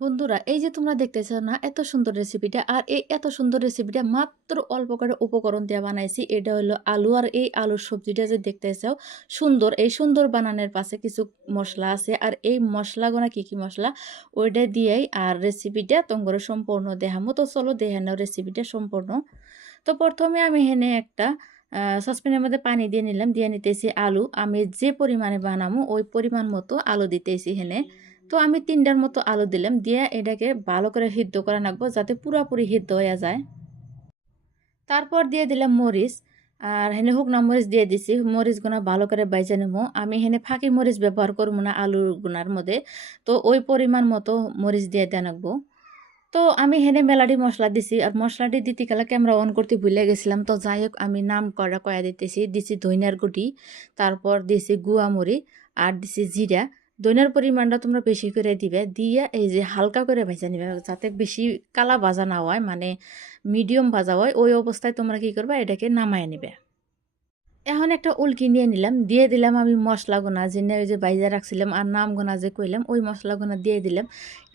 বন্ধুরা, এই যে তোমরা দেখতেছ না, এত সুন্দর রেসিপিটা আর এই এত সুন্দর রেসিপিটা মাত্র অল্প করে উপকরণ দিয়ে বানাইছি। এটা হলো আলু আর এই আলুর সবজিটা যে দেখতেছো, সুন্দর। এই সুন্দর বানানোর পাশে কিছু মশলা আছে আর এই মশলাগুনা কি কি মশলা, ওইটা দিয়েই আর রেসিপিটা তোমার সম্পূর্ণ দেখামো। তো চলো দেখে নাও রেসিপিটা সম্পূর্ণ। তো প্রথমে আমি হেনে একটা সসপ্যানের মধ্যে পানি দিয়ে নিলাম, দিয়ে নিতেছি আলু। আমি যে পরিমাণে বানামো, ওই পরিমাণ মতো আলু দিতেছি হেনে তো আমি তিনটার মতো আলু দিলাম, দিয়ে এটাকে ভালো করে সিদ্ধ করে রাখব যাতে পুরোপুরি সিদ্ধ হয়ে যায়। তারপর দিয়ে দিলাম মরিচ, আর হেনে শুকনা মরিচ দিয়ে দিছি। মরিচগুনা ভালো করে বাইজে নেব। আমি হেনে ফাঁকি মরিচ ব্যবহার করব না আলুর গুনার মধ্যে। তো ওই পরিমাণ মতো মরিচ দিয়ে দেন রাখব। তো আমি হেনে মেলাডি মশলা দিছি, আর মশলাটি দিতে গেলে ক্যামেরা অন করতে ভুলে গেছিলাম। তো যাই হোক, আমি নাম করা কয়া দিতেছি। দিছি ধইনার গুটি, তারপর দিছি গুয়ামরি আর দিছি জিরা। দইনার পরিমাণটা তোমরা বেশি করে দিবে, দিয়ে এই যে হালকা করে ভেজে নিবে, যাতে বেশি কালা ভাজা না হয় মানে মিডিয়াম ভাজা হয়, ওই অবস্থায় তোমরা কি করবে, এটাকে নামায় নিবে। এখন একটা উল্কি নিয়ে নিলাম, দিয়ে দিলাম আমি মশলা গোনা, যেনে ওই যে বাইজা রাখছিলাম আর নাম গোনা যে কইলাম, ওই মশলা গোনা দিয়ে দিলাম।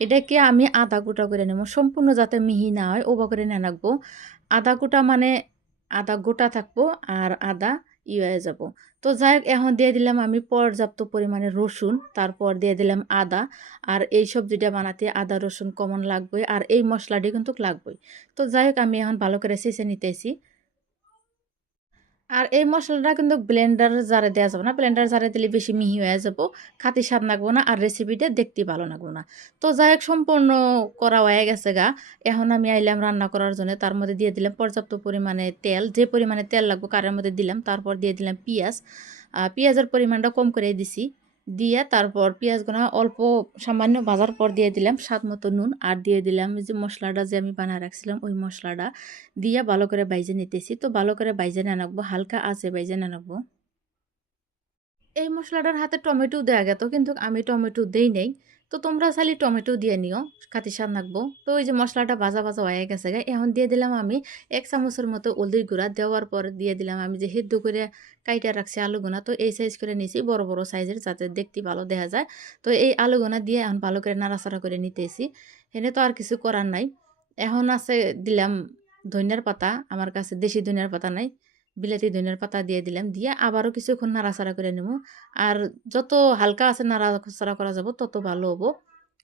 এটাকে আমি আদা কুটা করে নেব, সম্পূর্ণ যাতে মিহি না হয়, ওবা করে না রাখব আদা কুটা মানে আদা গোটা থাকব, আর আদা ই হয়ে যাব। তো যাই হোক, এখন দিয়ে দিলাম আমি পর্যাপ্ত পরিমাণে রসুন, তারপর দিয়ে দিলাম আদা, আর এই সবজিটা বানাতে আদা, রসুন কমন লাগবে, আর এই মশলাটি কিন্তু লাগবে তো যাই হোক, আমি এখন ভালো করে শেষে নিতেছি। আর এই মশলাটা কিন্তু ব্লেন্ডার জারে দেওয়া যাবে না। ব্লেন্ডার জারে দিলে বেশি মিহি হয়ে যাব খাতি স্বাদ লাগবো না আর রেসিপিটা দেখতে ভালো লাগবো না। তো যাই হোক সম্পূর্ণ করা হয়ে গেছে গা। এখন আমি আইলাম রান্না করার জন্য। তার মধ্যে দিয়ে দিলাম পর্যাপ্ত পরিমাণে তেল। যে পরিমাণে তেল লাগবো কারের মধ্যে দিলাম, তারপর দিয়ে দিলাম পেঁয়াজ। পেঁয়াজের পরিমাণটা কম করে দিছি। দিয়ে তারপর পেঁয়াজগুলো অল্প সামান্য ভাজার পর দিয়ে দিলাম স্বাদ মতো নুন আর দিয়ে দিলাম যে মশলাটা যে আমি বানা রাখছিলাম ওই মশলাটা দিয়ে ভালো করে বাইজে নিতেছি। তো ভালো করে বাইজে রাখব হালকা আছে বাইজে রাখব এই মশলাটার হাতে টমেটো দেওয়া গেত, কিন্তু আমি টমেটো দেই নেই। তো তোমরা চাইলে টমেটো দিয়ে নিও খাতি স্বাদ নাকবো। তো ওই যে মশলাটা ভাজা ভাজা হয়ে গেছে গে, এখন দিয়ে দিলাম আমি এক চামচের মতো হলদির গুঁড়া দেওয়ার পর দিয়ে দিলাম আমি যে সিদ্ধ করে কাইটা রাখছি আলুগুনা তো এই সাইজ করে নিয়েছি বড় বড় সাইজের যাতে দেখতে ভালো দেখা যায়। তো এই আলুগুনা দিয়ে এখন ভালো করে নাড়াচাড়া করে নিতেছি। এনে তো আর কিছু করার নাই। এখন আছে দিলাম ধনিয়ার পাতা আমার কাছে দেশি ধনিয়ার পাতা নাই। বিলাতি ধনিয়ার পাতা দিয়ে দিলাম, দিয়ে আবারও কিছুক্ষণ নাড়াচাড়া করে নেব আর যত হালকা আছে নাড়াচাড়া করা যাব, তত ভালো হব।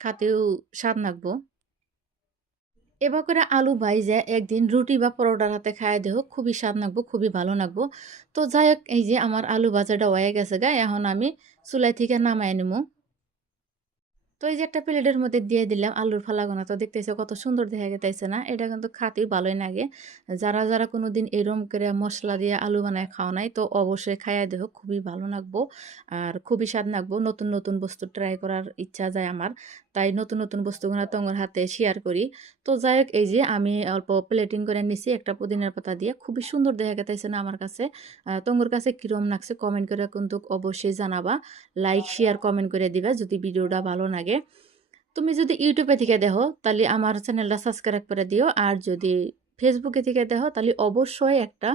খাতেও স্বাদ লাগবো এবার করে আলু ভাইজে একদিন রুটি বা পরোটার হাতে খাই দেহ খুবই স্বাদ লাগবো খুবই ভালো লাগবো তো যাই হোক, এই যে আমার আলু ভাজাটা হয়ে গেছে গা, এখন আমি চুলাই থেকে নামাই নেব তো এই যে একটা প্লেটের মধ্যে দিয়ে দিলাম আলুর ফালাগোনা, তো দেখতেছে কত সুন্দর দেখা গেতেছে না? এটা কিন্তু খাতেই ভালোই লাগে। যারা যারা কোনো দিন এরম করে মশলা দিয়ে আলু বানায় খাওয়া নাই, তো অবশ্যই খাইয়া দেহ খুবই ভালো লাগবো আর খুবই স্বাদ লাগবো। নতুন নতুন বস্তু ট্রাই করার ইচ্ছা যায় আমার। তাই নতুন নতুন বস্তুগুলো তোমার হাতে শেয়ার করি। তো যাই হোক এই যে আমি অল্প প্লেটিং করে নিছি একটা পুদিনার পাতা দিয়ে। খুবই সুন্দর দেখা গেতেছে না আমার কাছে। তোমার কাছে কীরম লাগছে কমেন্ট করে কিন্তু অবশ্যই জানাবা। লাইক শেয়ার কমেন্ট করে দিবা যদি ভিডিওটা ভালো লাগে। তুমি যদি ইউটিউবে থেকে দেখো, তাহলে আমার চ্যানেলটা সাবস্ক্রাইব করে দিও। আর যদি ফেসবুকে থেকে দেখো, তাহলে অবশ্যই একটা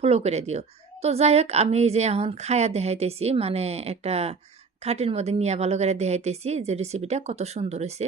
ফলো করে দিও। তো যাই হোক আমি যে এখন খায়া দেখাইতেছি। মানে একটা খাটির মধ্যে নিয়ে ভালো করে দেখাইতেছি যে রেসিপিটা কত সুন্দর হয়েছে